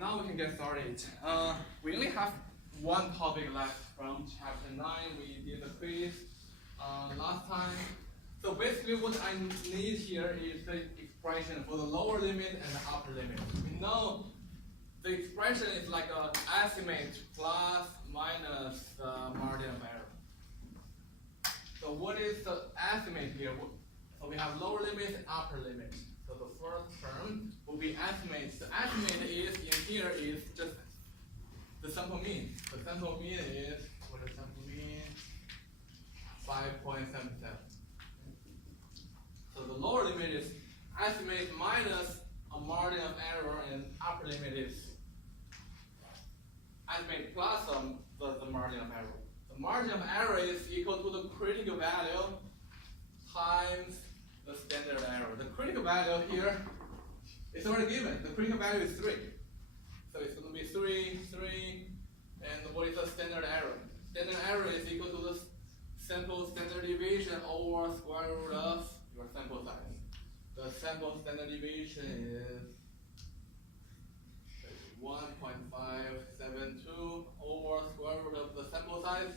now we can get started. We only have one topic left from chapter 9. We did the quiz last time. So basically what I need here is the expression for the lower limit and the upper limit. We know the expression is like an estimate plus minus the margin of error. So what is the estimate here? So we have lower limit and upper limit. So the first term will be estimate. The estimate is in here is just the sample mean. The sample mean is what is sample mean? 5.77. So the lower limit is estimate minus a margin of error, and upper limit is estimate plus the margin of error. The margin of error is equal to the critical value times the standard error. The critical value here is already given. The critical value is 3. So it's going to be 3, and what is the standard error? Standard error is equal to the sample standard deviation over square root of your sample size. The sample standard deviation is 1.572 over square root of the sample size.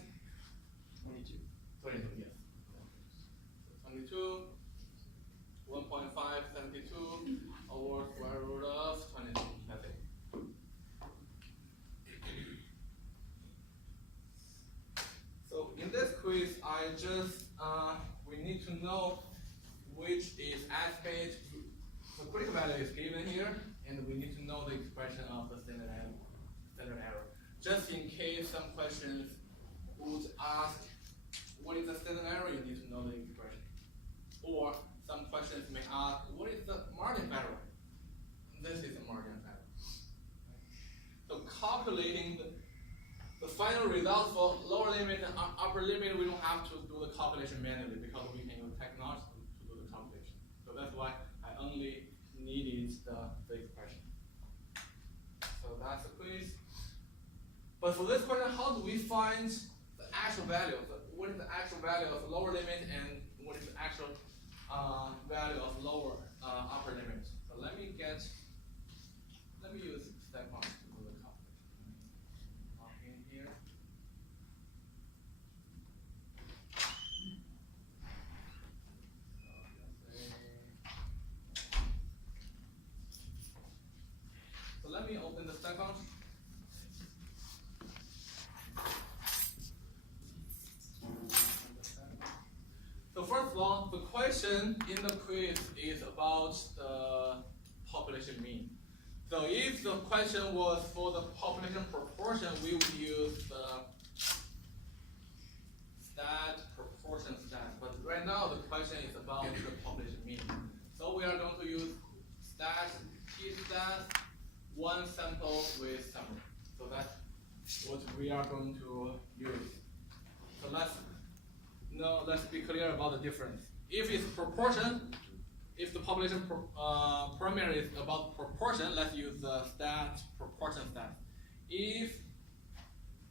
22, yes. So 22. 1.572 over square root of 22. That's it. So in this quiz, we need to know which is estimate. The critical value is given here, and we need to know the expression of the standard error. Just in case some questions would ask, what is the standard error? You need to know the expression. Or some questions may ask, what is the margin of error? This is the margin of error. So calculating the final result for lower limit and upper limit, we don't have to do the calculation manually because we can use technology to do the calculation. So that's why I only needed the expression. So that's the quiz. But for this question, how do we find the actual value? What is the actual value of lower limit and what is the actual value of lower upper limit? So let me use step 1 to do the calculation. Log in here. So let me open the step count. So first of all, the question in the quiz is about the population mean. So if the question was for the population proportion, we would use the stat proportion stat. But right now the question is about the population mean. So we are going to use stat, t-stat, one sample with summary. So that's what we are going to use. So let's be clear about the difference. If it's proportion, if the population parameter is about proportion, let's use the stat proportion stat. If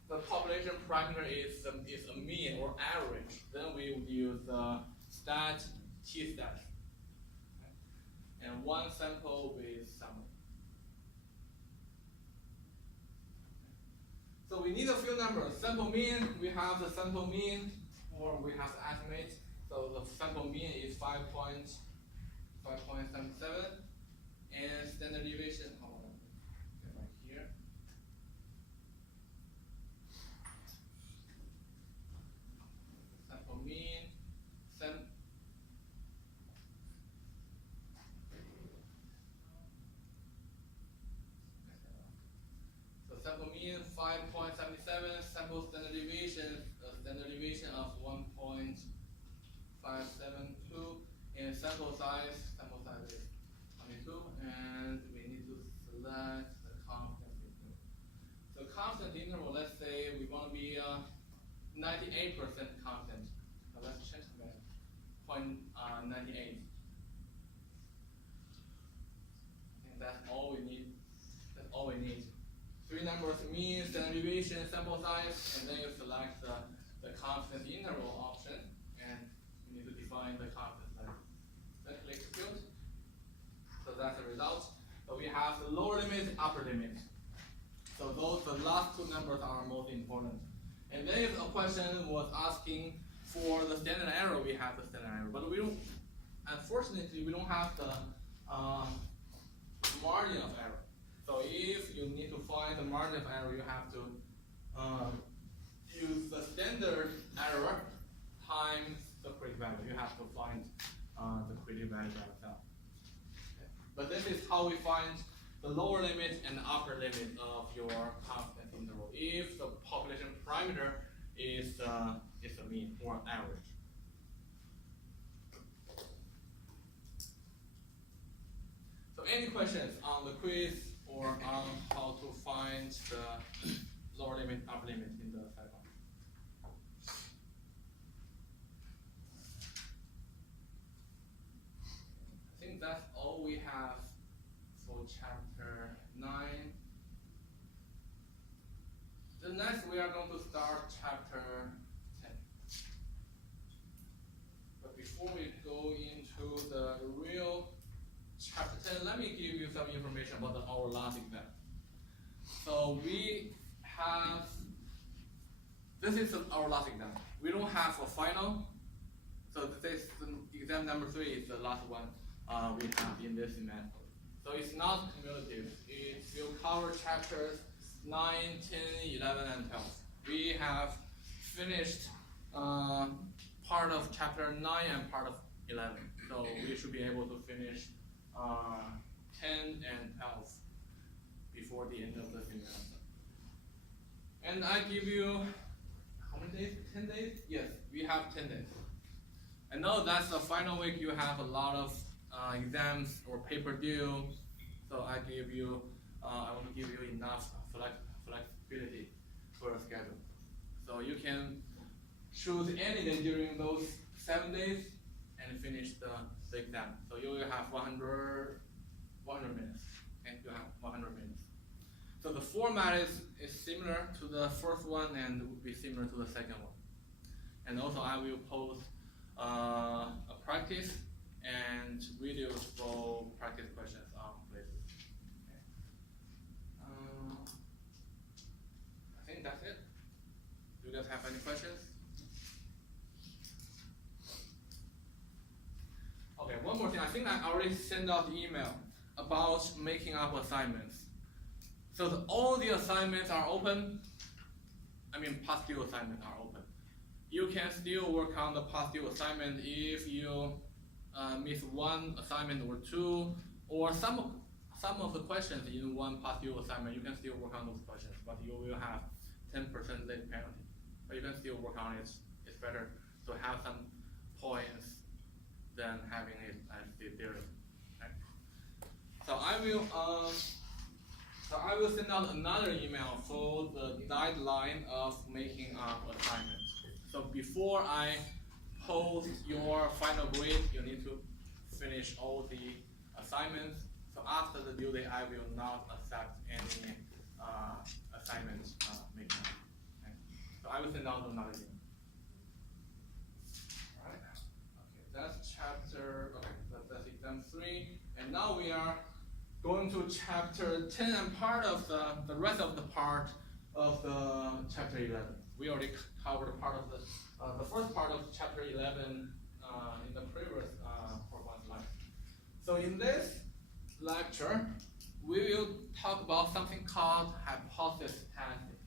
the population parameter is a mean or average, then we would use the stat t-stat. Okay. And one sample with summary. So we need a few numbers. Sample mean, we have the sample mean, or we have the estimate. So the sample mean is 5.77, and standard deviation, hold on, get right here. Sample mean, so sample mean 5.77, sample standard deviation of 1.572, and sample size is 22, and we need to select the confidence interval. So confidence interval, let's say we want to be 98% confident. So let's change the value, 0.98. And that's all we need. That's all we need. 3 numbers: mean, standard deviation, sample size, and then you select the confidence interval option, and you need to define the confidence level. Then click execute. So that's the result. But we have the lower limit, upper limit. So the last two numbers are most important. And then if a question was asking for the standard error, we have the standard error, but we don't. Unfortunately, we don't have the margin of error. So if you need to find the margin of error, you have to use the standard error times the critical value. You have to find the critical value by itself. Okay. But this is how we find the lower limit and the upper limit of your confidence interval if the population parameter is the mean or average. So any questions on the quiz or on how to find the lower limit, upper limit in the cycle? I think that's all we have for chapter 9. The next we are going to start chapter 10. But before we go into the real chapter 10, let me give you some information about our last exam. So we have, this is our last exam. We don't have a final. So this is exam number 3 is the last one we have in this semester. So it's not cumulative. It will cover chapters 9, 10, 11, and 12. We have finished part of chapter 9 and part of 11. So we should be able to finish 10 and 12 before the end of the semester. And I give you, how many days? 10 days? Yes, we have 10 days. I know that's the final week. You have a lot of exams or paper due. So I give you, I want to give you enough flexibility for a schedule. So you can choose any day during those 7 days and finish the exam. So you will have 100 minutes. Okay, you have 100 minutes. So the format is similar to the first one and will be similar to the second one. And also I will post a practice and videos for practice questions on places. Okay. I think that's it. Do you guys have any questions? Okay, one more thing. I think I already sent out the email about making up assignments. So all the assignments are open. I mean, past due assignments are open. You can still work on the past due assignment if you miss one assignment or two, or some of the questions in one past due assignment. You can still work on those questions, but you will have 10% late penalty. But you can still work on it. It's better to have some points than having it as the theory. Okay? So I will send out another email for the guideline of making up assignments. So before I post your final grade, you need to finish all the assignments. So after the due date, I will not accept any assignments making up. Okay? So I will send out another email. That's chapter, okay, that's exam 3. And now we are going to chapter 10 and part of the rest of the part of the chapter 11. We already covered part of the first part of chapter 11 in the previous PowerPoint slide. So in this lecture, we will talk about something called hypothesis testing.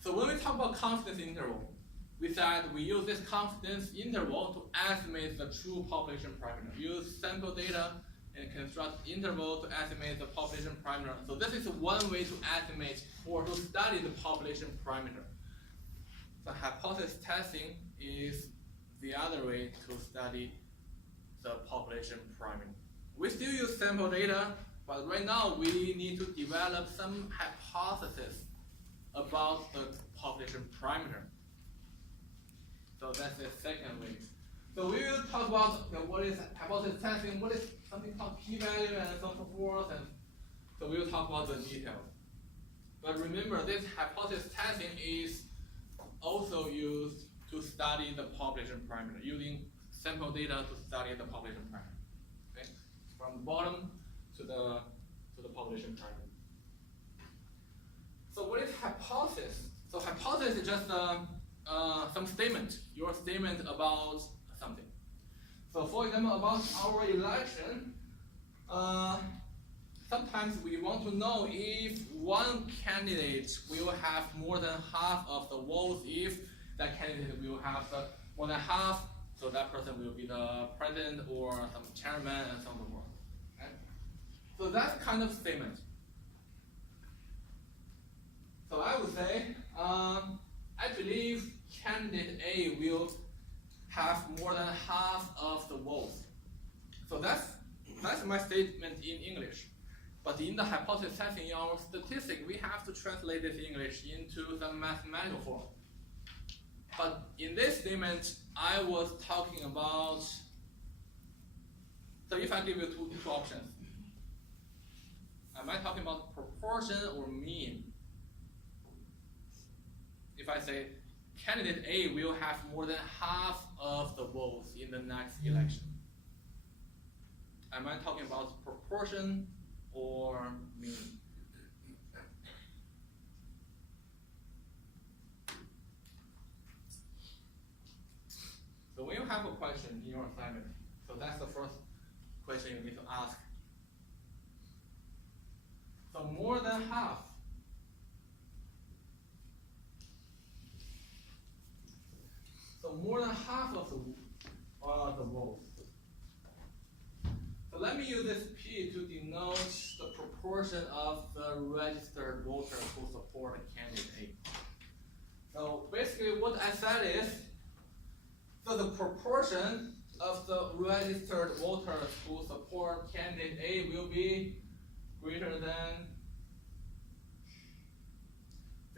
So when we talk about confidence interval, we said we use this confidence interval to estimate the true population parameter. Use sample data and construct interval to estimate the population parameter. So this is one way to estimate or to study the population parameter. So hypothesis testing is the other way to study the population parameter. We still use sample data, but right now we need to develop some hypothesis about the population parameter. So that's the second way. So we will talk about what is hypothesis testing, what is something called p-value and so forth, and so we will talk about the details. But remember, this hypothesis testing is also used to study the population parameter, using sample data to study the population parameter. Okay? From the bottom to the population parameter. So what is hypothesis? So hypothesis is just some statement, your statement about something. So for example, about our election, sometimes we want to know if one candidate will have more than half of the votes. If that candidate will have more than half, so that person will be the president or some chairman and so on and so forth. Okay? So that's kind of statement. So I would say, I believe candidate A will have more than half of the votes. So that's my statement in English. But in the hypothesis testing, in our statistic, we have to translate this English into the mathematical form. But in this statement, I was talking about, so if I give you two options, am I talking about proportion or mean? If I say candidate A will have more than half of the votes in the next election, am I talking about proportion or mean? So when you have a question in your assignment, so that's the first question you need to ask. So more than half. So more than half of the votes. So let me use this P to denote the proportion of the registered voters who support a candidate A. So basically what I said is, so the proportion of the registered voters who support candidate A will be greater than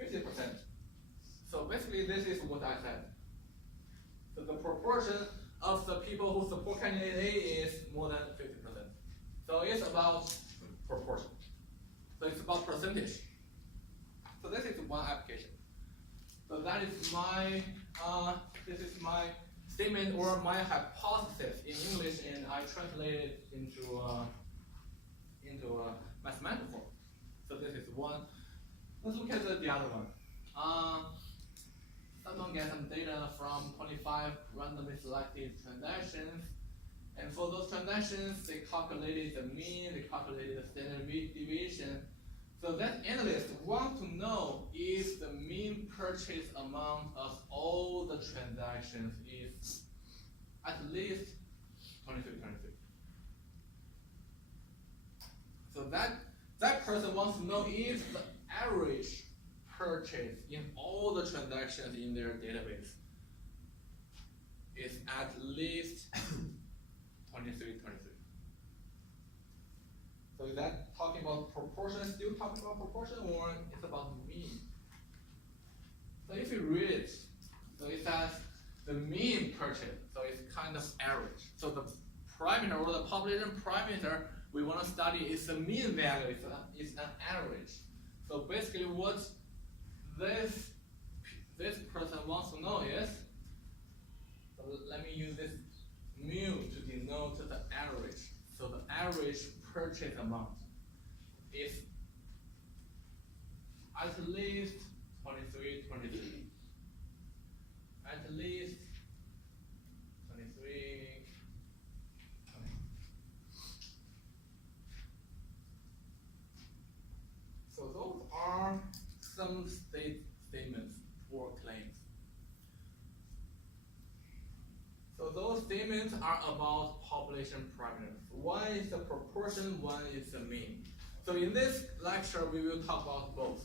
50%. So basically this is what I said. So the proportion of the people who support candidate A is more than 50%. So it's about proportion. So it's about percentage. So this is one application. So that is my this is my statement or my hypothesis in English, and I translate it into mathematical form. So this is one. Let's look at the other one. Someone gets some data from 25 randomly selected transactions, and for those transactions, they calculated the mean, they calculated the standard deviation. So that analyst wants to know if the mean purchase amount of all the transactions is at least 23. So that person wants to know if the average purchase in all the transactions in their database is at least 23. So is that talking about proportion, still talking about proportion, or it's about mean? So if you read it, so it says the mean purchase, so it's kind of average. So the parameter or the population parameter we want to study is the mean value, it's an average. So basically what this person wants to know is, so let me use this mu to denote the average. So the average purchase amount is at least 23. At least 23. So those are some statements or claims. So those statements are about population parameters. One is the proportion, one is the mean. So in this lecture, we will talk about both.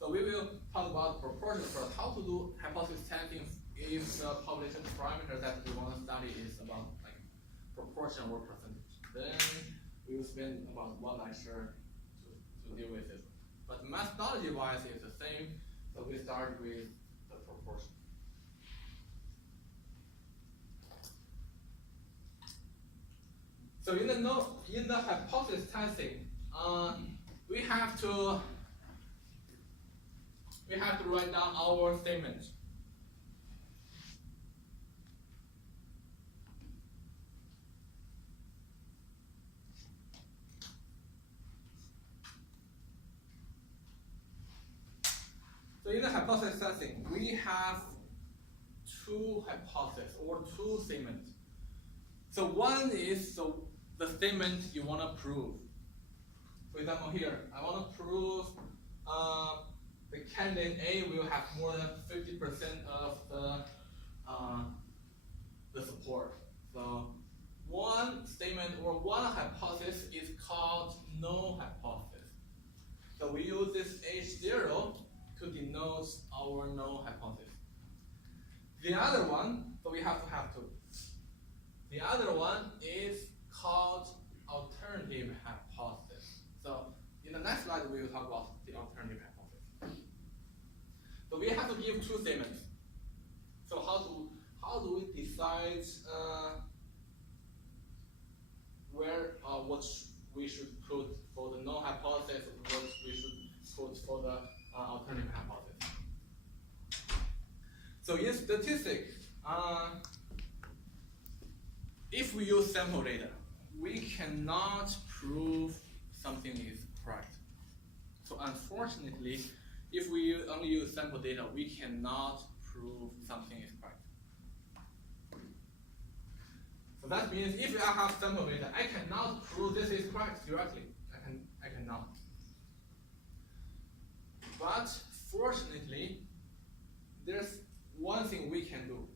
So we will talk about proportion first, how to do hypothesis testing if the population parameter that we want to study is about like proportion or percentage. Then we will spend about one lecture to deal with it. But methodology-wise, it's the same. So we start with the proportion. So in the hypothesis testing, we have to write down our statement. So in the hypothesis testing, we have two hypotheses or two statements. So one is the statement you want to prove. For example, here I want to prove the candidate A will have more than 50% of the support. So one statement or one hypothesis is called null hypothesis. So we use this H0 to denote our null hypothesis. The other one, so we have to have two. The other one is called alternative hypothesis. So in the next slide, we will talk about the alternative hypothesis. So we have to give two statements. So how do we decide what we should put for the null hypothesis, what we should put for the alternative hypothesis? So in statistics, if we use sample data, we cannot prove something is correct. So unfortunately, if we only use sample data, we cannot prove something is correct. So that means if I have sample data, I cannot prove this is correct directly. I cannot. But fortunately, there's one thing we can do.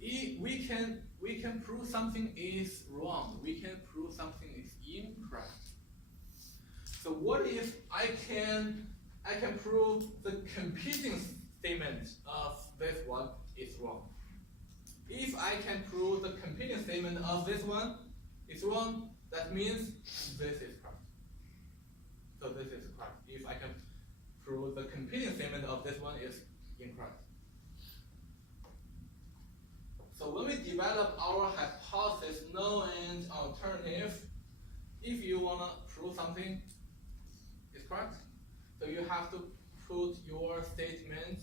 We can prove something is wrong. We can prove something is incorrect. So what if I can prove the competing statement of this one is wrong? If I can prove the competing statement of this one is wrong, that means this is correct. So this is correct. If I can prove the competing statement of this one is incorrect. So when we develop our hypothesis, null and alternative, if you want to prove something is correct, so you have to put your statement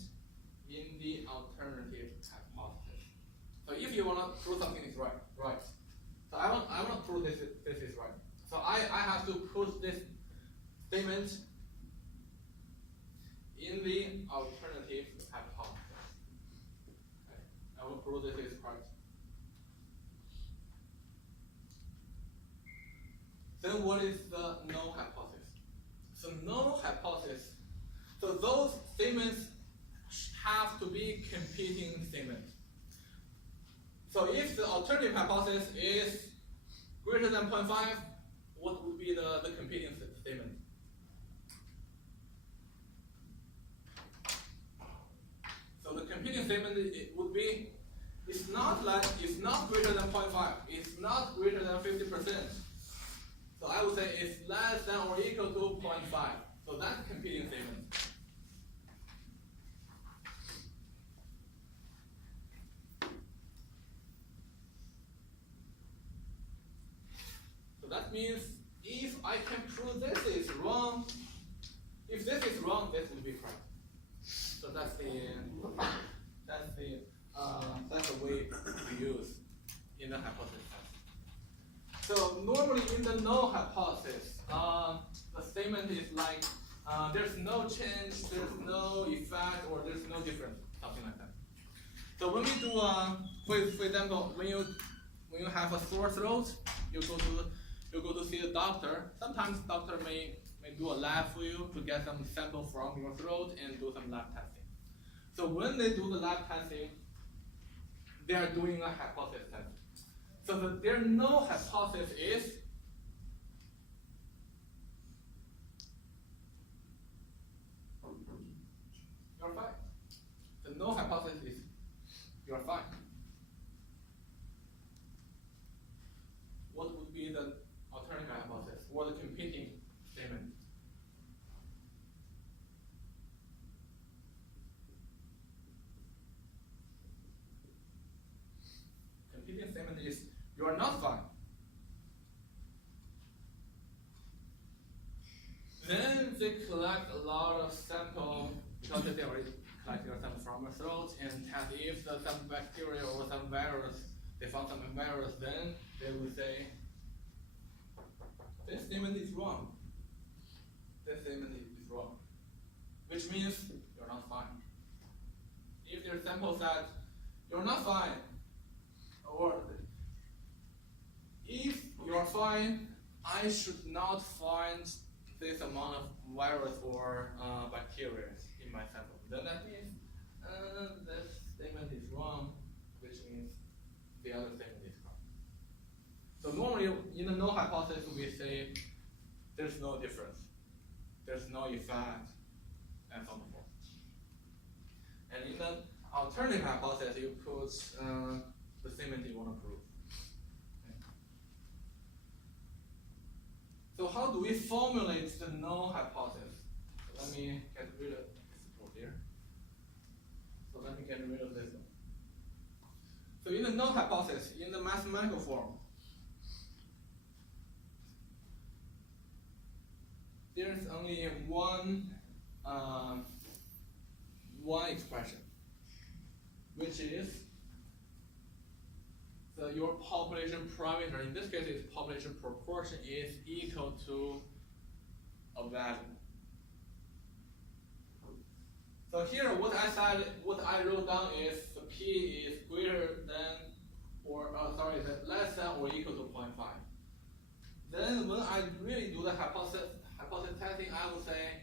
in the alternative hypothesis. So if you want to prove something is right. So I want to prove this is right. So I have to put this statement in the alternative hypothesis. Okay. I will prove this is correct. Then what is the null hypothesis? So null hypothesis. So those statements have to be competing statements. So if the alternative hypothesis is greater than 0.5, what would be the competing statement? So the competing statement would be it's not greater than 0.5, it's not greater than 50%. So I would say it's less than or equal to 0.5. So that's competing statement. So that means if I can prove this is wrong, if this is wrong, this will be correct. So that's the way we use in the hypothesis test. So normally in the null hypothesis, the statement is like there's no change, there's no effect, or there's no difference, something like that. So when we do, for example, when you have a sore throat, you go to see a doctor. Sometimes doctor may do a lab for you to get some sample from your throat and do some lab testing. So when they do the lab testing, they are doing a hypothesis test. So their null hypothesis is you're fine. The null hypothesis is you're fine. What would be the alternative hypothesis or the competing statement? Competing statement is you are not fine. Then they collect a lot of sample because they already collected your sample from your throat and test if there's some bacteria or some virus. They found some virus, then they will say this statement is wrong. This statement is wrong. which means you're not fine. If your sample set, you're not fine, or if you're fine, I should not find this amount of virus or bacteria in my sample. Then that means this statement is wrong, which means the other statement is correct. So normally in the null hypothesis we say there's no difference, there's no effect, and so on and so forth. And in the alternative hypothesis you put the statement you want to prove. So how do we formulate the null hypothesis? So let me get rid of this support here. So let me get rid of this one. So in the null hypothesis, in the mathematical form, there's only one expression, which is your population parameter, in this case it's population proportion, is equal to a value. So here what I wrote down is the p is greater than less than or equal to 0.5. Then when I really do the hypothesis testing, I would say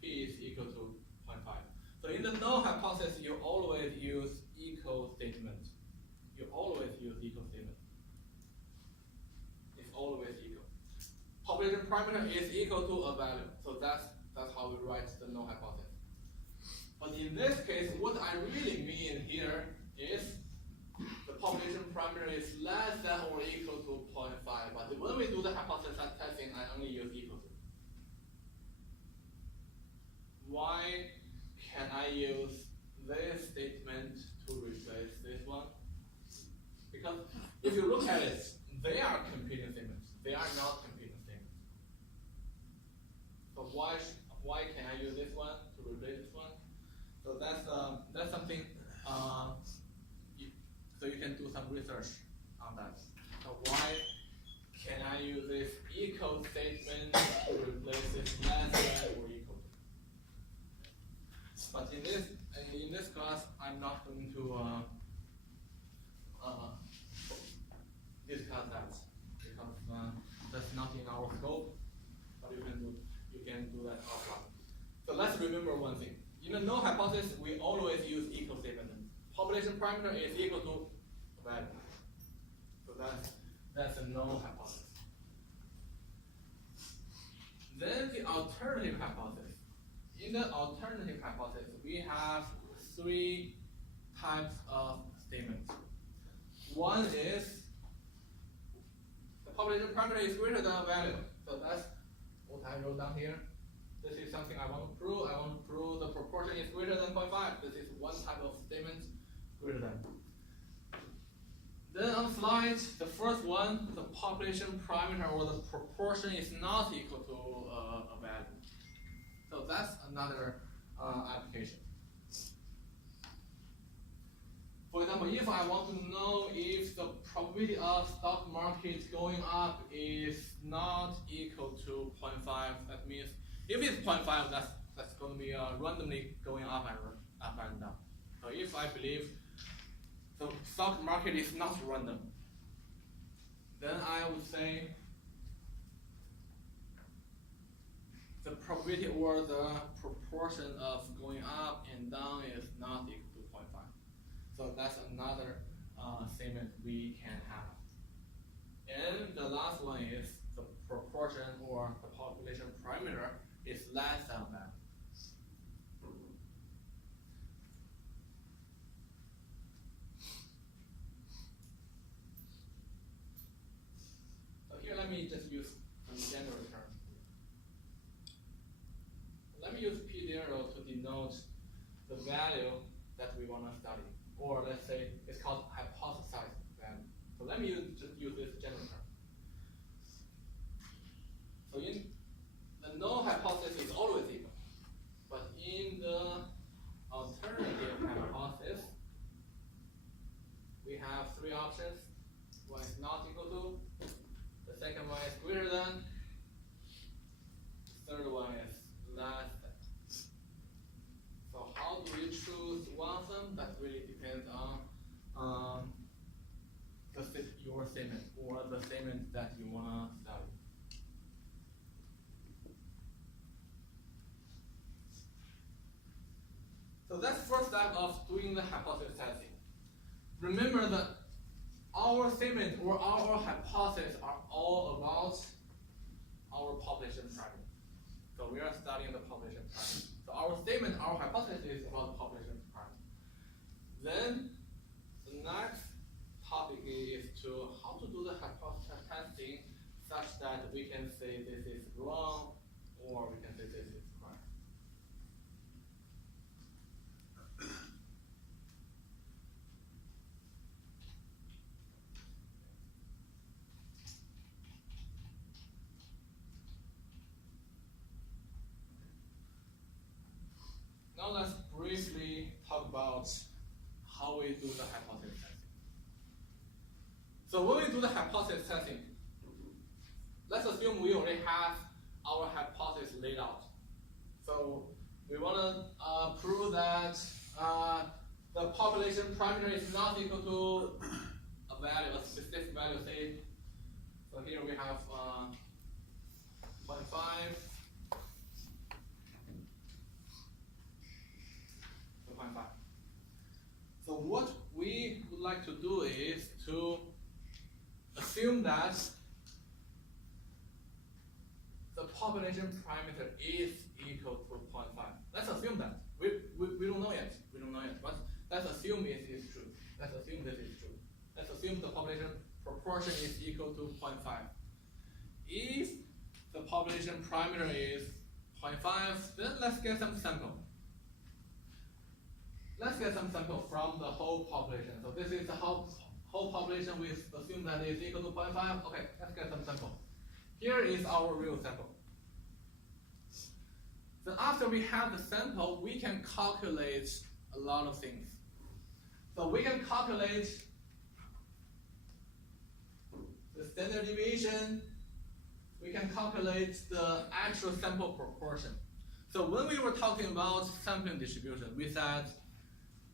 p is equal to 0.5. So in the null hypothesis, you always use equal statement. You always use equal statement. It's always equal. Population parameter is equal to a value. So that's how we write the null hypothesis. But in this case, what I really mean here is the population parameter is less than or equal to 0.5. But when we do the hypothesis testing, I only use equal to. Why can I use this statement to replace this one? Because if you look at it, they are competing statements. They are not competing statements. So why can I use this one to replace this one? So that's something. So you can do some research on that. So why can I use this equal statement to replace this less than or equal to? But in this class, I'm not going to discuss that because that's not in our scope. But you can do that offline. So let's remember one thing. In the null hypothesis, we always use equal statement. Population parameter is equal to a value. So that's a null hypothesis. Then the alternative hypothesis. In the alternative hypothesis, we have three types of statements. One is the population parameter is greater than a value. So that's what I wrote down here. This is something I want to prove. I want to prove the proportion is greater than 0.5. This is one type of statement, greater than. Then on slide, the first one, the population parameter or the proportion is not equal to a value. So that's another application. For example, if I want to know if the probability of stock market going up is not equal to 0.5, that means if it's 0.5, that's going to be randomly going up and down. So if I believe the stock market is not random, then I would say the probability or the proportion of going up and down is not equal to 0.5. So that's another statement we can have. And the last one is the proportion or the population parameter is less than that. So here let me just use some general terms. Let me use P0 to denote the value that we want to study. Or let's say it's called hypothesized value. So let me just use this general term. So in the null hypothesis is always equal. But in the alternative hypothesis, we have three options. One is not equal to, the second one is greater than, the third first step of doing the hypothesis testing. Remember that our statement or our hypothesis are all about our population parameter. So we are studying the population parameter. So our statement, our hypothesis is about the population parameter. Then the next topic is to how to do the hypothesis testing such that we can say this is wrong or we can say this is correct. Now let's briefly talk about how we do the hypothesis testing. So when we do the hypothesis testing, let's assume we already have our hypothesis laid out. So we want to prove that the population parameter is not equal to a value, a specific value. Say, so here we have 0.5. So what we would like to do is to assume that the population parameter is equal to 0.5. Let's assume that. We don't know yet. We don't know yet. But let's assume it is true. Let's assume this is true. Let's assume the population proportion is equal to 0.5. If the population parameter is 0.5, then let's get some sample. Let's get some sample from the whole population. So this is the whole population. We assume that is equal to 0.5. Okay, let's get some sample. Here is our real sample. So after we have the sample, we can calculate a lot of things. So we can calculate the standard deviation. We can calculate the actual sample proportion. So when we were talking about sampling distribution, we said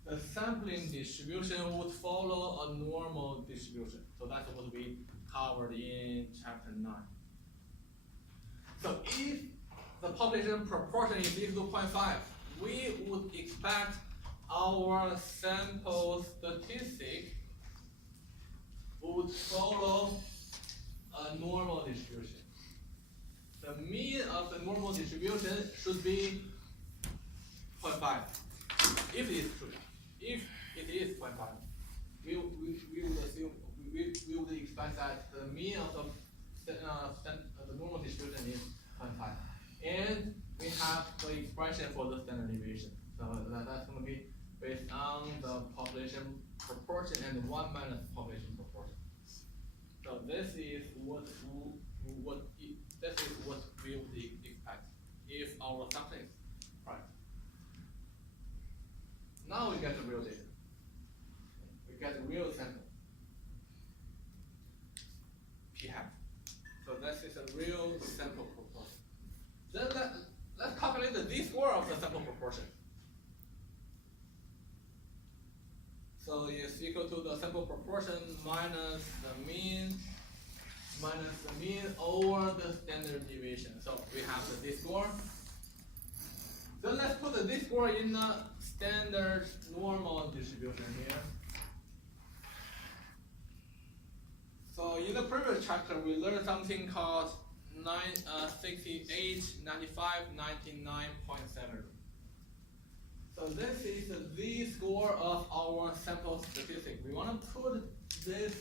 the sampling distribution would follow a normal distribution. So that's what we covered in chapter 9. So if the population proportion is equal to 0.5, we would expect our sample statistic would follow a normal distribution. The mean of the normal distribution should be 0.5, if it is true. If it is 0.5, we would assume we would expect that the mean of the normal distribution is 0.5, and we have the expression for the standard deviation. So that's going to be based on the population proportion and 1 minus population proportion. So this is what we would expect if our sampling is right. Now we get the real data. We get the real sample. P-hat. So this is a real sample proportion. Then let's calculate the z-score of the sample proportion. So it's equal to the sample proportion minus the mean over the standard deviation. So we have the z-score. So let's put the z-score in the standard normal distribution here. So in the previous chapter, we learned something called 68, 95, 99.7. So this is the z-score of our sample statistic. We want to put this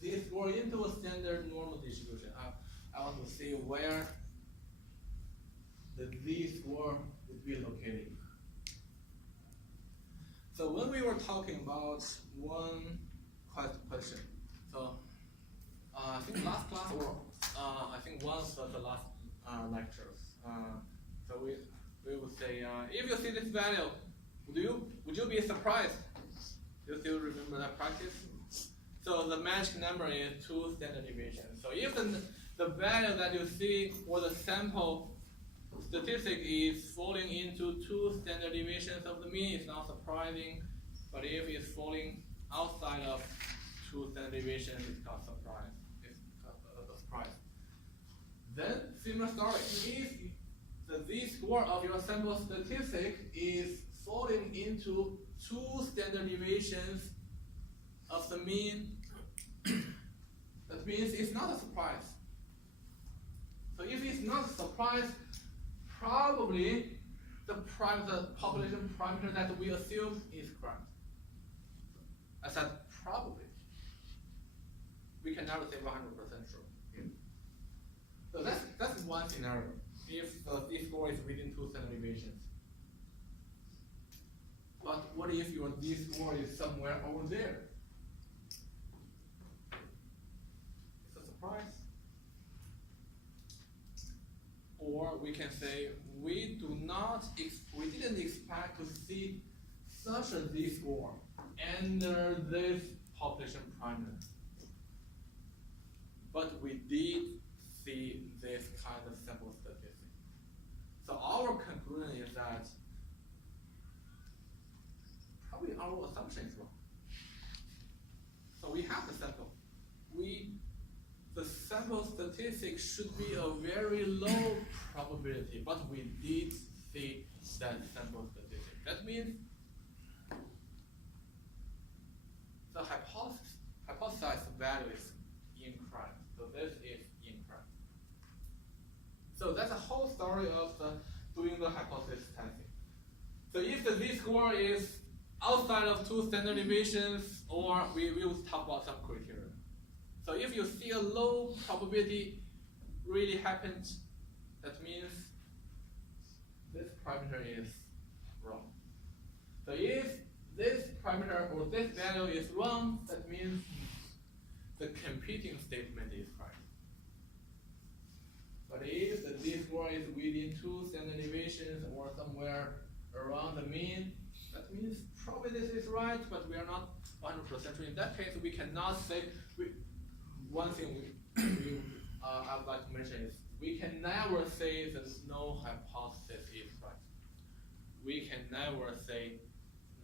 z-score into a standard normal distribution. I want to see where the z-score would be located. So when we were talking about one question, so I think last class or I think one of the last lectures. So we would say if you see this value, would you be surprised? Do you still remember that practice? So the magic number is 2 standard deviations. So if the value that you see for the sample statistic is falling into 2 standard deviations of the mean, it's not surprising. But if it's falling outside of 2 standard deviations, it's not surprise. It's a surprise. Then similar story. If the z-score of your sample statistic is falling into two standard deviations of the mean, that means it's not a surprise. So if it's not a surprise, probably the population parameter that we assume is correct. I said probably. We can never say 100% sure. So that's one scenario. If the z-score is within two standard deviations. But what if your z-score is somewhere over there? It's a surprise. Or we can say we didn't expect to see such a z-score under this population parameter, but we did see this kind of sample statistic. So our conclusion is that probably our assumption is wrong. So we have the sample. The sample statistic should be a very low probability, but we did see that sample statistic. That means the hypothesized value is incorrect. So this is incorrect. So that's the whole story of doing the hypothesis testing. So if the z-score is outside of two standard deviations, or we will talk about some criteria. So if you see a low probability really happened, that means this parameter is wrong. So if this parameter or this value is wrong, that means the competing statement is correct. But if the z-score is within two standard deviations or somewhere around the mean, that means probably this is right, but we are not 100% sure. In that case, we cannot say. One thing I would like to mention is we can never say that no hypothesis is right. We can never say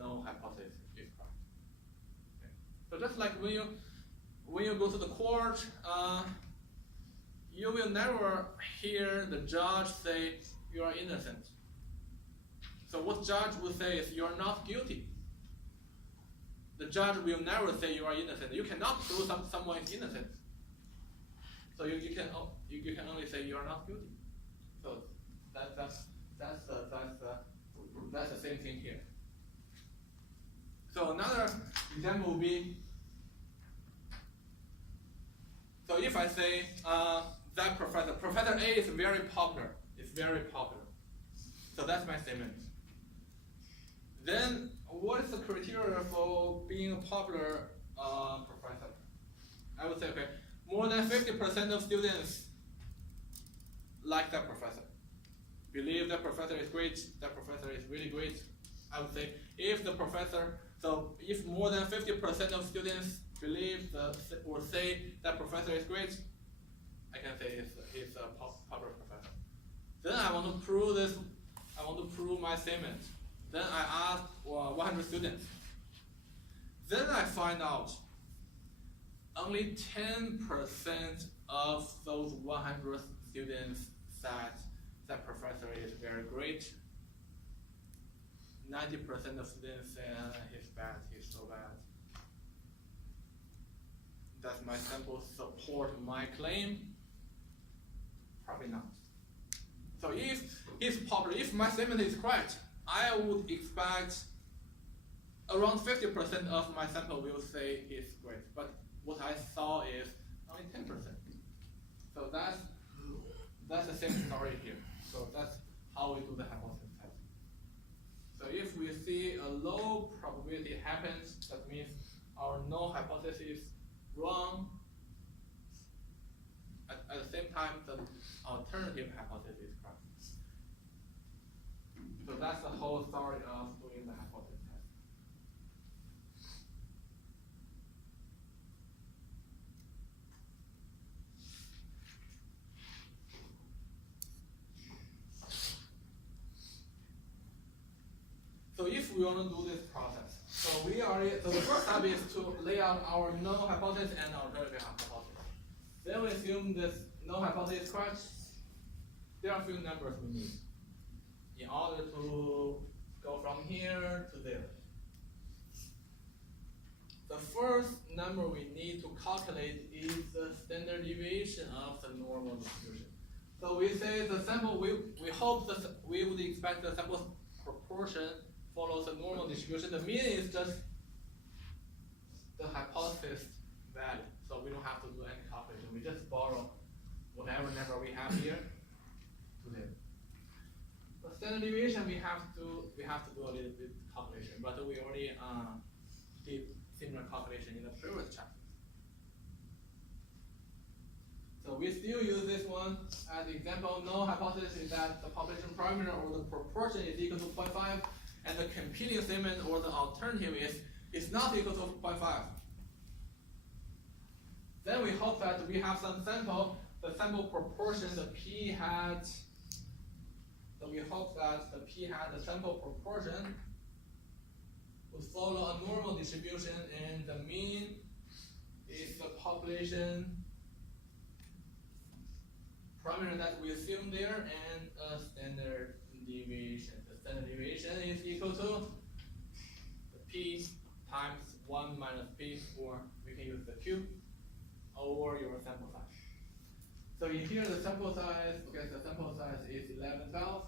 no hypothesis is right. Okay. So just like when you go to the court, you will never hear the judge say you are innocent. So what judge will say is you are not guilty. The judge will never say you are innocent. You cannot prove someone is innocent. So you can only say you are not guilty. So that's the same thing here. So another example would be, so if I say that Professor A is very popular. It's very popular. So that's my statement. Then what is the criteria for being a popular professor? I would say, okay, more than 50% of students like that professor. Believe that professor is great, that professor is really great. I would say if more than 50% of students believe or say that professor is great, I can say he's a popular professor. Then I want to prove this, I want to prove my statement. Then I ask 100 students. Then I find out only 10% of those 100 students said that professor is very great. 90% of students say he's bad, he's so bad. Does my sample support my claim? Probably not. So if he's popular, if my statement is correct, I would expect around 50% of my sample will say he's great. But what I saw is only 10%. So that's the same story here. So that's how we do the hypothesis testing. So if we see a low probability happens, that means our null hypothesis is wrong. At the same time, the alternative hypothesis is correct. So that's the whole story of doing the hypothesis test. So if we want to do this process, so the first step is to lay out our null hypothesis and alternative hypothesis. Then we assume this null hypothesis is correct. There are a few numbers we need in order to go from here to there. The first number we need to calculate is the standard deviation of the normal distribution. So we say the sample, we hope that we would expect the sample proportion follows the normal distribution. The mean is just the hypothesis value. So we don't have to do any calculation. We just borrow whatever number we have here to there. The standard deviation we have to do a little bit calculation, but we already did similar calculation in the previous chapter. So we still use this one as example. Null hypothesis is that the population parameter or the proportion is equal to 0.5, and the competing statement or the alternative is not equal to 0.5. Then we hope that we have some sample, the sample proportion, the p hat. So we hope that the p hat, the sample proportion, would follow a normal distribution, and the mean is the population parameter that we assume there, and a standard deviation. The standard deviation is equal to the p times 1 minus p, or we can use the q, over your sample size. So in here the sample size, okay, the sample size is 1112.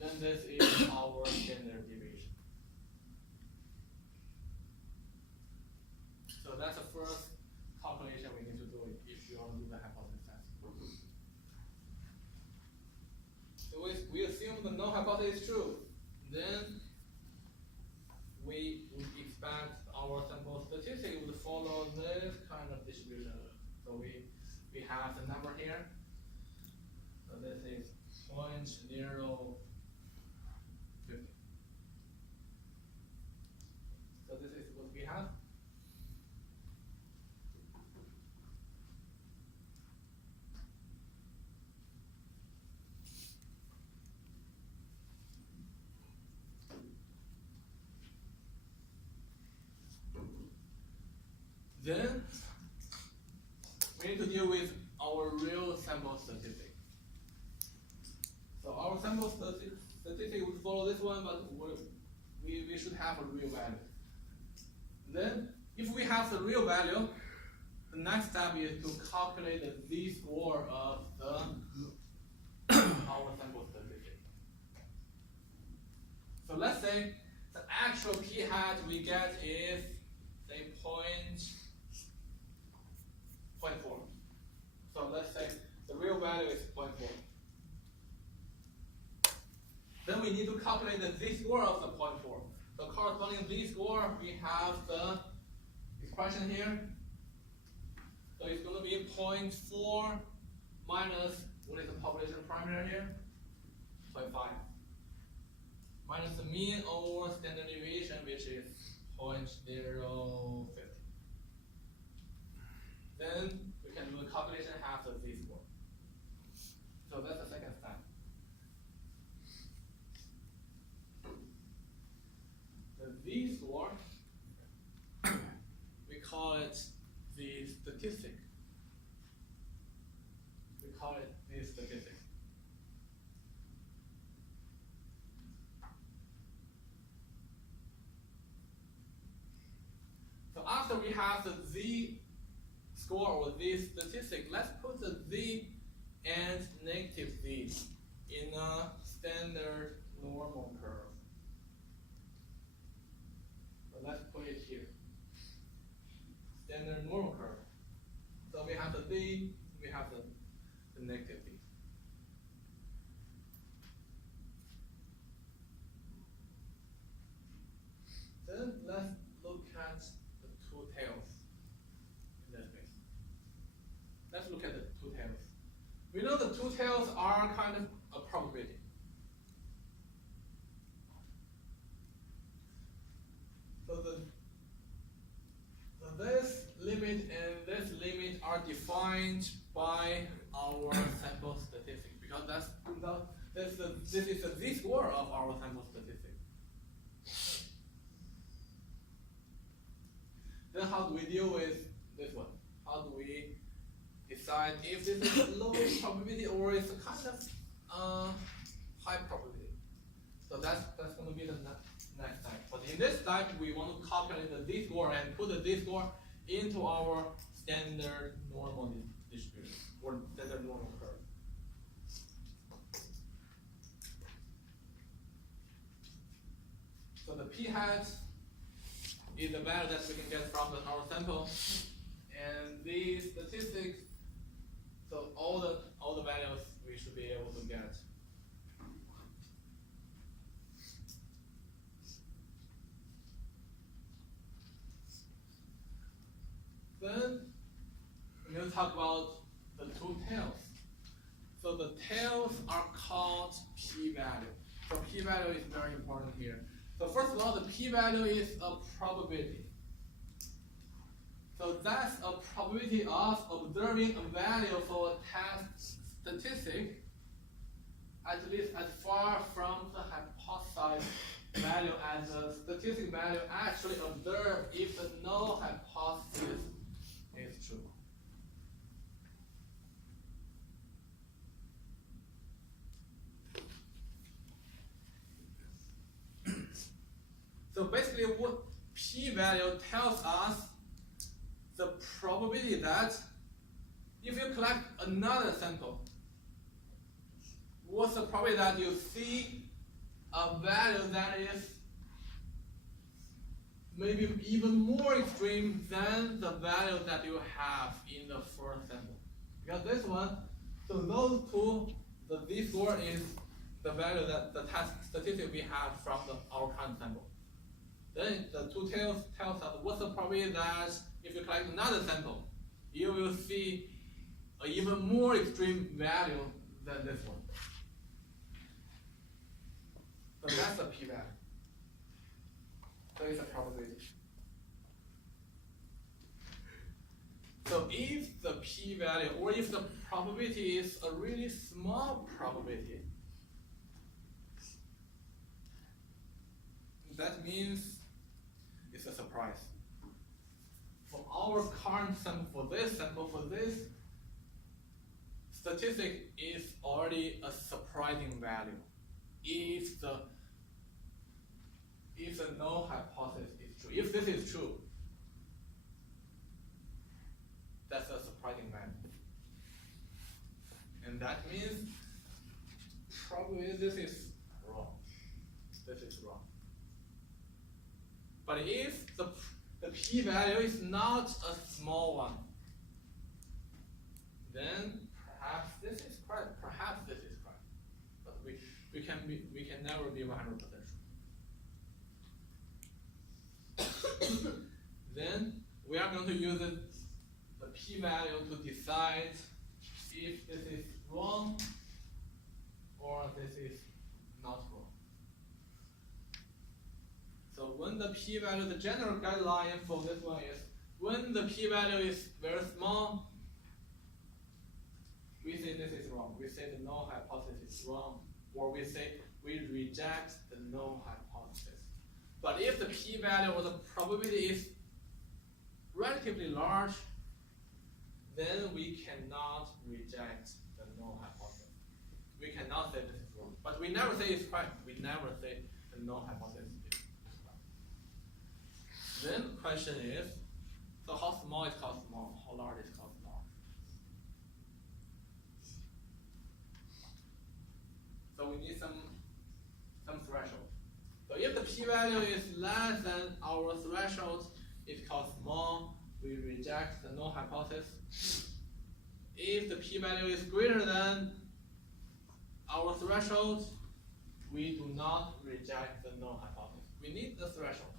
Then this is our standard deviation. So that's the first calculation we need to do if you want to do the hypothesis test. So we assume the null hypothesis is true. Then we would expect our sample statistic would follow this kind of distribution. So we have the number here. So this is 0.050. So this is what we have. Then we need to deal with our real sample statistic. So our sample statistic would follow this one, but we should have a real value. Then, if we have the real value, the next step is to calculate the z-score of the our sample statistic. So let's say the actual p hat we get is say 0.4. So let's say the real value is 0.4. Then we need to calculate the z-score of the 0.4. The corresponding z-score, we have the expression here. So it's going to be 0.4 minus, what is the population parameter here? 0.5. Minus the mean over standard deviation, which is 0.050. Then we can do the calculation and have the z-score. So that's the second step. The z-score, we call it the statistic. We call it the statistic. So after we have the z-score or z statistic, let's put the z and negative z in a standard normal curve. So let's put it here. Standard normal curve. So we have the z, we have the negative z. Then let's look at the two tails in this case. Let's look at the two tails. We know the two tails are kind of a probability. So this limit and this limit are defined by our sample statistic, because this is the z-score of our sample statistic. Then how do we deal with this one? How do we decide if this is a low probability or it's a kind of high probability? this step, we want to calculate the z-score and put the z-score into our standard normal distribution or standard normal curve. So the p hat is the value that we can get from our sample, and these statistics. So all the values we should be able to get. Then we're going to talk about the two tails. So the tails are called p-value. So p-value is very important here. So first of all, the p-value is a probability. So that's a probability of observing a value for a test statistic, at least as far from the hypothesized value as the statistic value actually observed if the null hypothesis is true. So basically what p-value tells us the probability that if you collect another sample, what's the probability that you see a value that is maybe even more extreme than the value that you have in the first sample? Because this one, so those two, the z-score is the value that the test statistic we have from our current sample. Then the two tails tells us what's the probability that if you collect another sample, you will see an even more extreme value than this one. So that's the p-value. So it's a probability. So if the p-value, or if the probability is a really small probability, that means it's a surprise. For our current sample, for this statistic is already a surprising value. If the null hypothesis is true, if this is true, that's a surprising value. And that means probably this is wrong. This is wrong. But if the p-value is not a small one, then perhaps this is correct. Perhaps this is correct. But we can never be 100% sure. Then we are going to use the p-value to decide if this is wrong or this is not wrong. So when the p-value, the general guideline for this one is when the p-value is very small, we say this is wrong. We say the null hypothesis is wrong, or we say we reject the null hypothesis. But if the p-value or the probability is relatively large, then we cannot reject the null hypothesis. We cannot say this is wrong. But we never say it's right. We never say the null hypothesis is right. Then the question is, so how small is called small? How large is called small? So we need some threshold. So if the p-value is less than our threshold, it's called small. We reject the null hypothesis. If the p-value is greater than our threshold, we do not reject the null hypothesis. We need the threshold.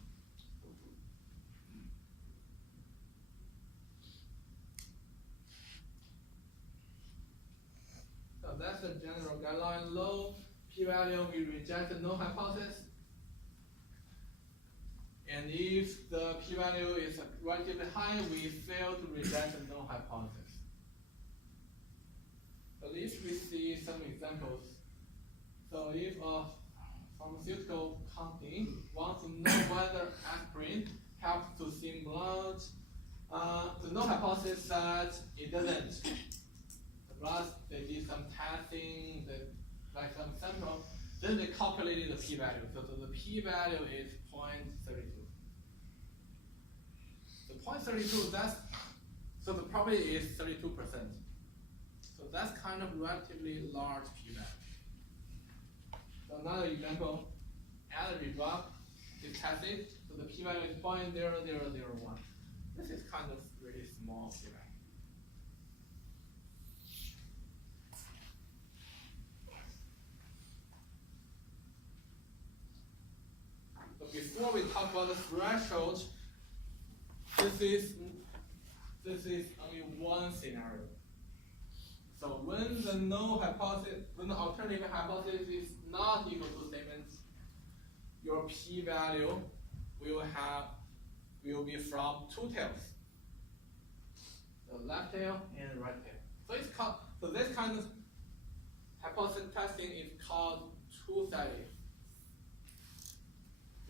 So that's the general guideline. Low p-value, we reject the null hypothesis. And if the p-value is relatively high, we fail to reject the null hypothesis. At least we see some examples. So if a pharmaceutical company wants to know whether aspirin helps to thin blood, the null hypothesis that it doesn't. Plus, they did some testing, like some sample. Then they calculated the p-value. So the p-value is 0.32. The 0.32, so the probability is 32%. So that's kind of relatively large p-value. So another example, energy drop is tested. So the p-value is 0.0001. This is kind of really small p-value. But before we talk about the threshold, this is only one scenario. So when the null hypothesis, when the alternative hypothesis is not equal to statement, your p-value will be from two tails, the left tail and right tail. So it's called, so this kind of hypothesis testing is called two-sided.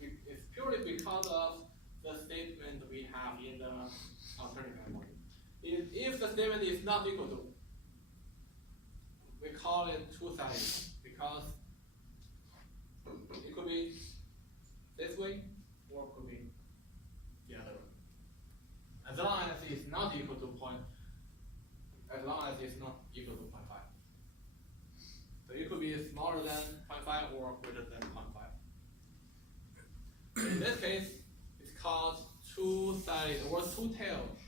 It's purely because of the statement we have in the alternative hypothesis. If the statement is not equal to, we call it two-sided because it could be this way or it could be the other way. As long as it's not equal to as long as it's not equal to 0.5. So it could be smaller than 0.5 or greater than 0.5. In this case, it's called two-sided or two-tailed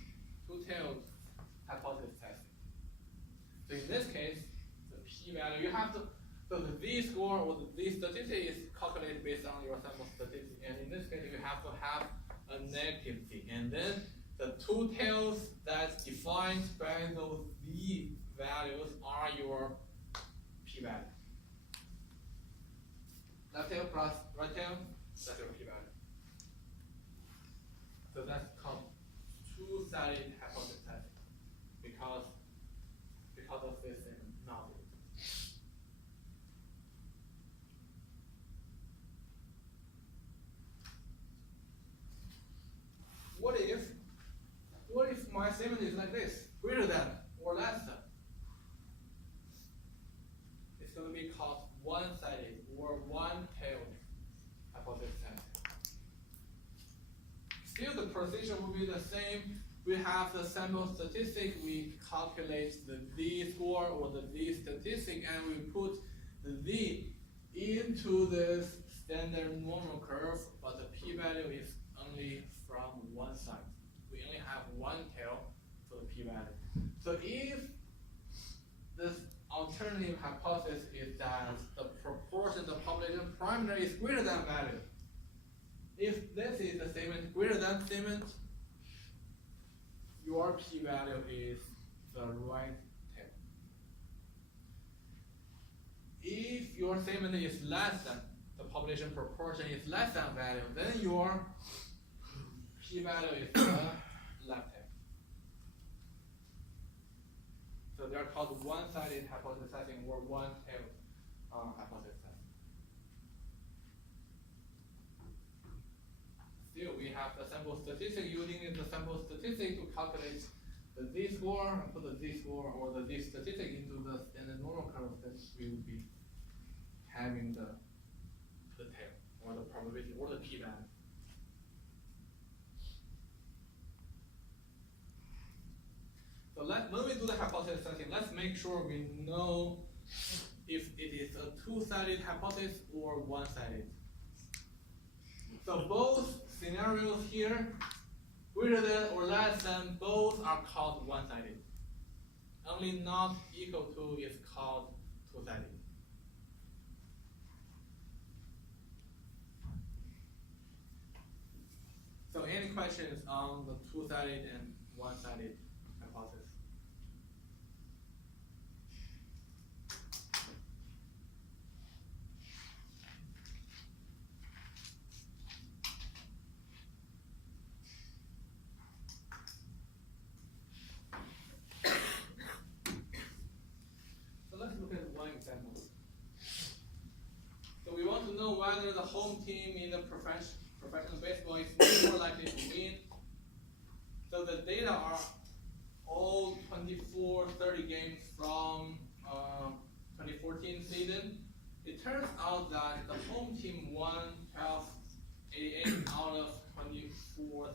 hypothesis testing. So in this case, the p-value you have to, so the z-score or the z-statistic is calculated based on your sample statistic, and in this case you have to have a negative z, and then the two tails that's defined by those z values are your p-value. Left tail plus right tail, that's your p-value. So that's called two-sided hypothesis testing because of this knowledge. What if my statement is like this, greater than or less than? It's going to be called one-sided or one-tailed hypothesis testing. Still, the precision will be the same. We have the sample statistic, we calculate the z-score or the z-statistic, and we put the z into this standard normal curve, but the p-value is only from one side. We only have one tail for the p-value. So if this alternative hypothesis is that the proportion of the population primary is greater than value, if this is the statement greater than statement, your p-value is the right tail. If your statement is less than, the population proportion is less than value, then your p-value is the left tail. So they are called one-sided hypothesis testing or one-tailed hypothesis testing. Still, we have the sample statistic. Using the sample statistic to calculate the z-score, and put the z-score or the z-statistic into the standard normal curve, that we will be having the tail or the probability or the p-value. So when we do the hypothesis testing, let's make sure we know if it is a two-sided hypothesis or one-sided. So both scenarios here, greater than or less than, both are called one-sided. Only not equal to is called two-sided. So any questions on the two-sided and one-sided hypothesis? So let's look at one example. So we want to know whether the home team in the professional baseball is more likely to win. So the data are all 24-30 games from 2014 season. It turns out that the home team won 88 out of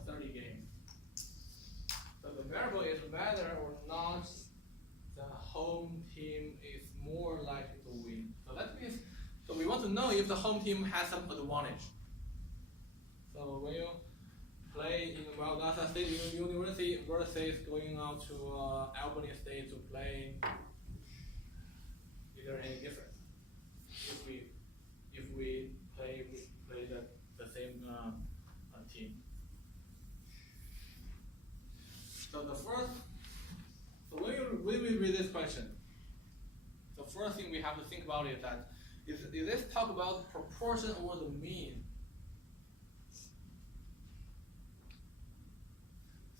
30 games. So the variable is whether or not the home team is more likely to win. So that means, so we want to know if the home team has some advantage. So when you play in Valdosta State University versus going out to Albany State to play, is there any difference? If we play the same team. So when we read this question, the first thing we have to think about is that is this talk about proportion or the mean?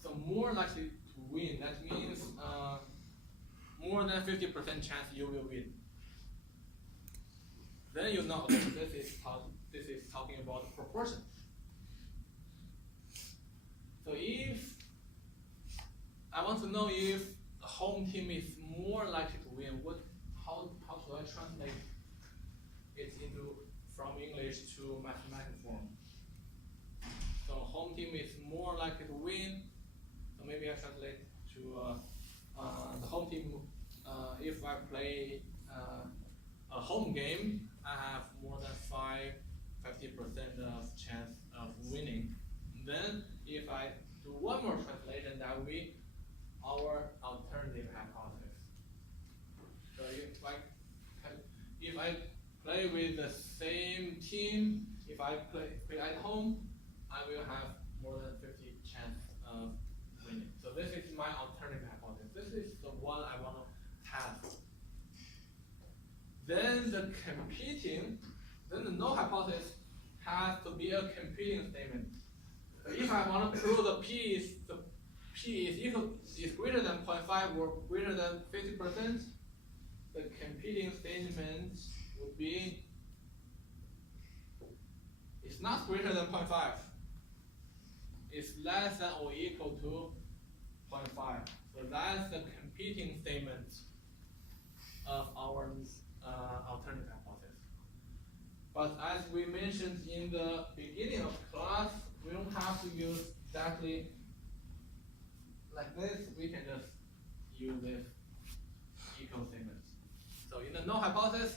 So more likely to win, that means more than 50% chance you will win. Then you know, okay, this is talking about proportion. So if I want to know if the home team is more likely to win, how should I translate it from English to mathematical form? So home team is more likely to win. So maybe I translate to the home team. If I play a home game, I have more than 50% of chance of winning. Then if I do one more translation, that will be our alternative hypothesis. So if I play with the same team, if I play at home, I will have more than 50 chance of winning. So this is my alternative hypothesis. This is the one I want to have. Then the null hypothesis has to be a competing statement. So if I want to prove the P is greater than 0.5 or greater than 50%, the competing statement would be it's not greater than 0.5. It's less than or equal to 0.5. So that's the competing statement of our alternative hypothesis. But as we mentioned in the beginning of class, we don't have to use exactly like this. We can just use this equal statement. So in the null hypothesis,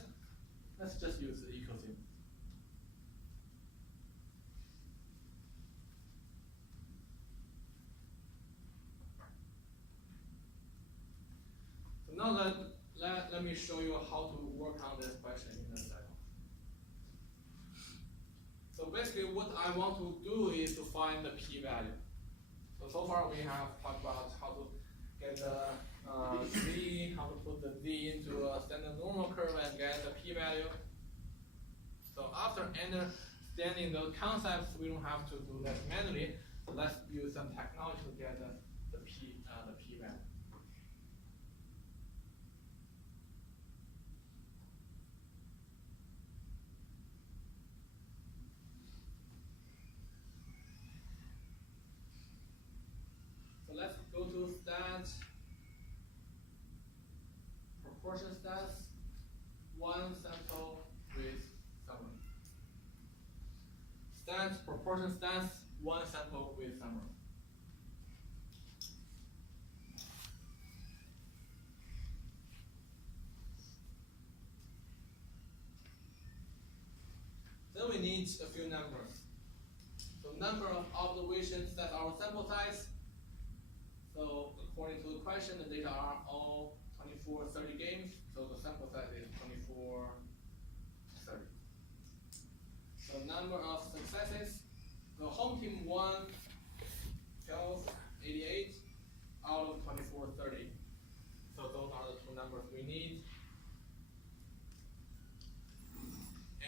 let's just use the equal statement. So now let me show you how to work on this question in a second. So basically what I want to do is to find the p-value. So far we have talked about how to get the z, how to put the z into a standard normal curve and get the p-value. So after understanding the concepts, we don't have to do that manually. So let's use some technology to get the p-value. Let's go to stat, proportion stats, one sample with summary. Stats, proportion stats, one sample with summary. Then we need a few numbers. So number of observations, that's our sample size. So according to the question, the data are all 24-30 games. So the sample size is 24-30. So number of successes. The home team won 88 out of 24-30. So those are the two numbers we need.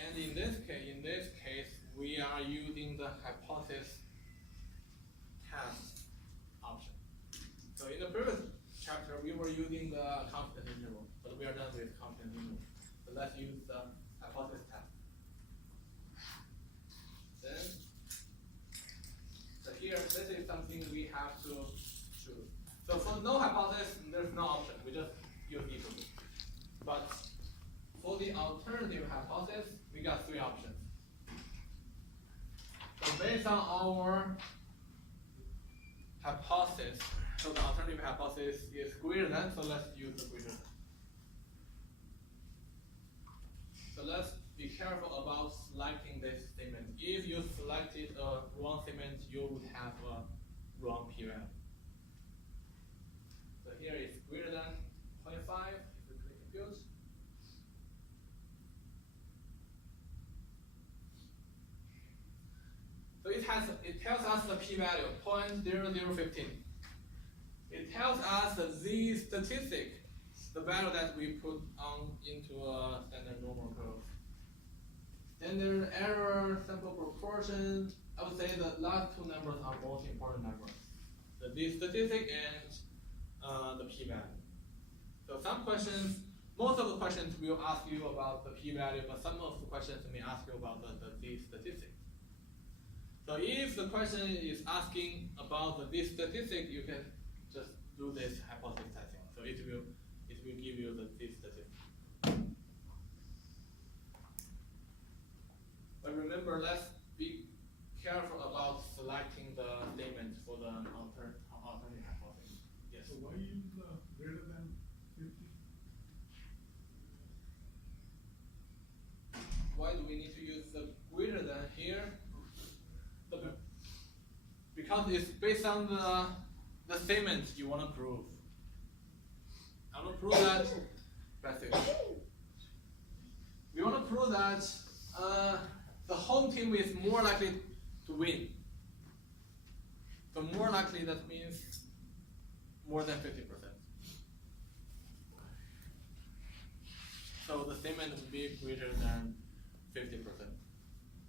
And in this case, we are using the hypothesis test option. So in the previous chapter, we were using the confidence interval, but we are done with confidence interval. So let's use the hypothesis test. Then, so here, this is something we have to choose. So for no hypothesis, there's no option. We just use equal to. But for the alternative hypothesis, we got three options. So based on our hypothesis, so the alternative hypothesis is greater than, so let's use the greater than. So let's be careful about selecting this statement. If you selected a wrong statement, you would have a wrong p-value. So here it's greater than 0.5, if we click compute. So it tells us the p-value, 0.0015. It tells us that the statistic, the value that we put on into a standard normal curve. Standard error, sample proportion, I would say the last two numbers are most important numbers. The statistic and the p-value. So some questions, most of the questions will ask you about the p-value, but some of the questions may ask you about the statistic. So if the question is asking about the statistic, you can just do this hypothesis testing. So it will give you the statistic. But remember, let's be careful about selecting the statement for the alternative hypothesis. Yes. So why use greater than 50? Why do we need to use the greater than here? Because it's based on the statement you want to prove. I want to prove that. We want to prove that the home team is more likely to win. So more likely, that means more than 50%. So the statement would be greater than 50%.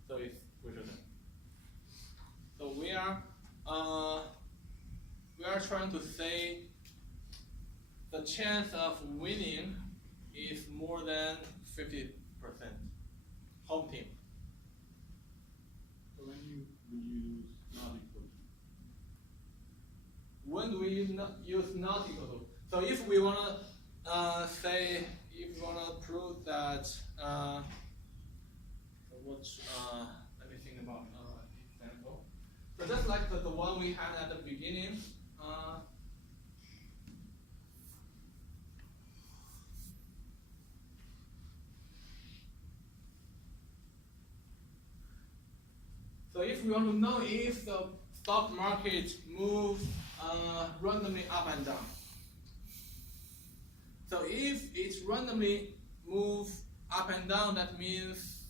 So it's greater than. So we are trying to say the chance of winning is more than 50%. Home team. So when you use not equal to? When do we use not equal to? So if we wanna prove that let me think about example. So just like the one we had at the beginning. So if we want to know if the stock market moves randomly up and down. So if it randomly moves up and down, that means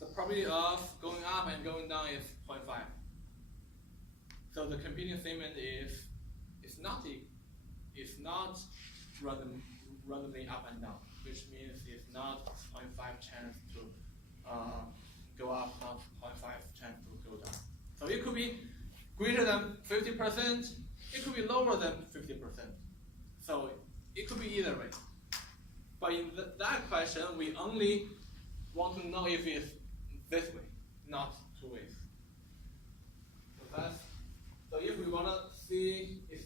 the probability of going up and going down is 0.5. So the competing statement is not randomly up and down, which means it's not 0.5 chance to go up, not 0.5 chance to go down. So it could be greater than 50%, it could be lower than 50%. So it could be either way. But in that question, we only want to know if it's this way, not two ways. So if we want to see if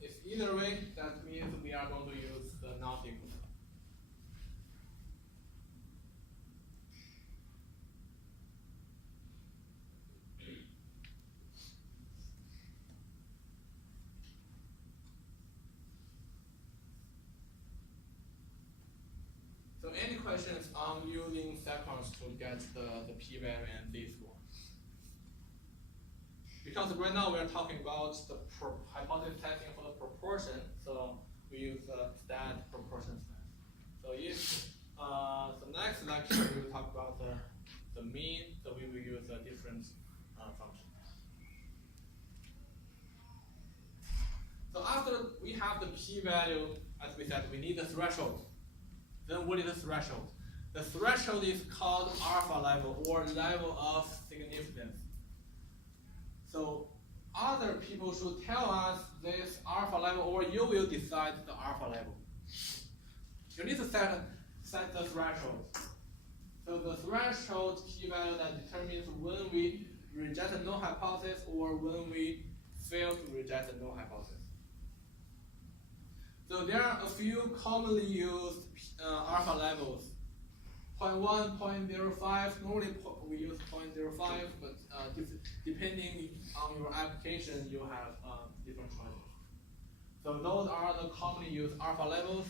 it's either way, that means we are going to use the not equal. So any questions on using seconds to get the p-value and this one? Because right now we're talking about the hypothesis testing for the proportion, so we use stat proportion stat. So if the next lecture we will talk about the mean, so we will use a different function. So after we have the p-value, as we said, we need the threshold. Then what is the threshold? The threshold is called alpha level or level of significance. So other people should tell us this alpha level, or you will decide the alpha level. You need to set the threshold. So the threshold p-value that determines when we reject a null hypothesis or when we fail to reject a null hypothesis. So there are a few commonly used alpha levels 0.1, 0.05. Normally we use 0.05, but depending on your application, you have different choices. So those are the commonly used alpha levels.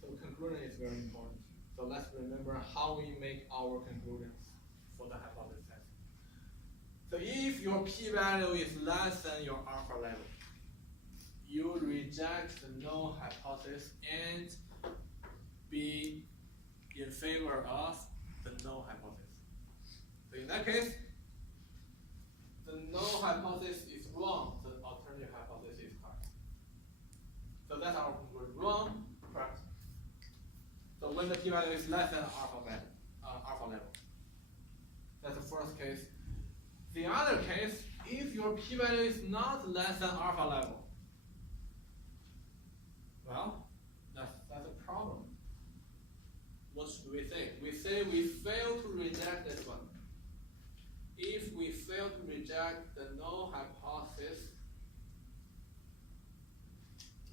So conclusion is very important. So let's remember how we make our conclusions for the hypothesis test. So if your p-value is less than your alpha level, you reject the null hypothesis and be in favor of the null hypothesis. So in that case, the null hypothesis is wrong, the alternative hypothesis is correct. So that's our conclusion. Wrong, correct. So when the p-value is less than alpha level. That's the first case. The other case, if your p-value is not less than alpha level, well, that's a problem. What should we say? We say we fail to reject this one. If we fail to reject the null hypothesis,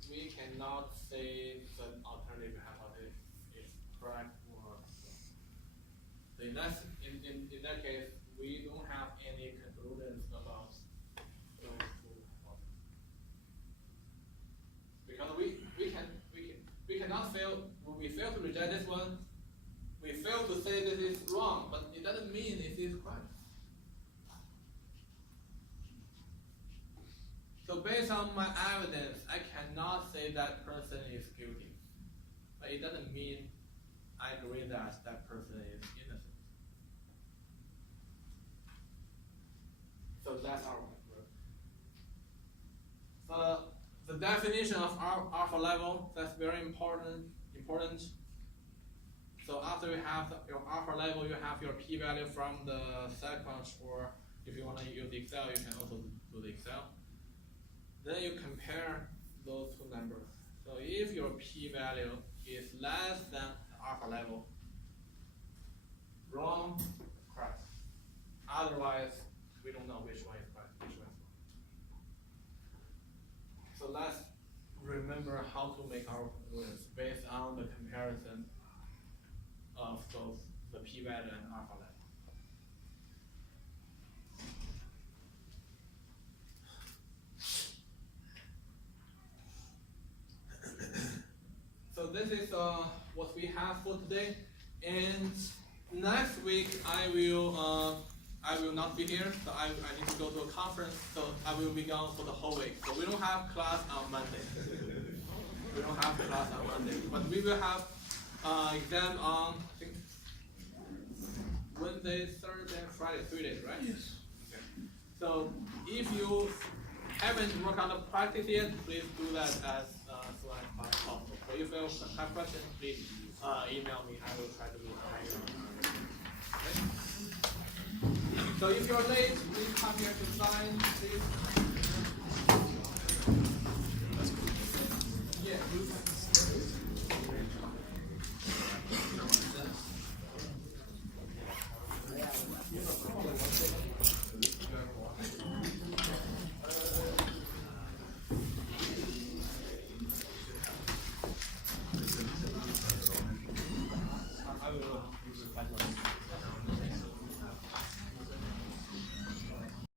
we cannot say the alternative hypothesis is correct or wrong. So in that case, we don't have any conclusions about those two hypotheses. Because we cannot fail, when we fail to reject this one, we fail to say this is wrong, but it doesn't mean it is correct. So based on my evidence, I cannot say that person is guilty. But it doesn't mean I agree that that person is innocent. So that's our conclusion. The definition of alpha level, that's very important. So after you have your alpha level, you have your p-value from the SciCrunch, or if you want to use Excel, you can also do the Excel. Then you compare those two numbers. So if your p-value is less than the alpha level, wrong, correct. Otherwise, we don't know which one is correct, which one is wrong. So let's remember how to make our conclusions based on the comparison of both the p-value and alpha level. So this is what we have for today, and next week I will not be here. So I need to go to a conference, so I will be gone for the whole week. So we don't have class on Monday. We don't have class on Monday, but we will have exam on, I think, Wednesday, Thursday, and Friday, 3 days, right? Yes. Okay. So if you haven't worked on the practice yet, please do that as soon as possible. So if you have questions, please email me. I will try to reply you. Okay? So if you're late, please come here to sign, please. Yeah. I will.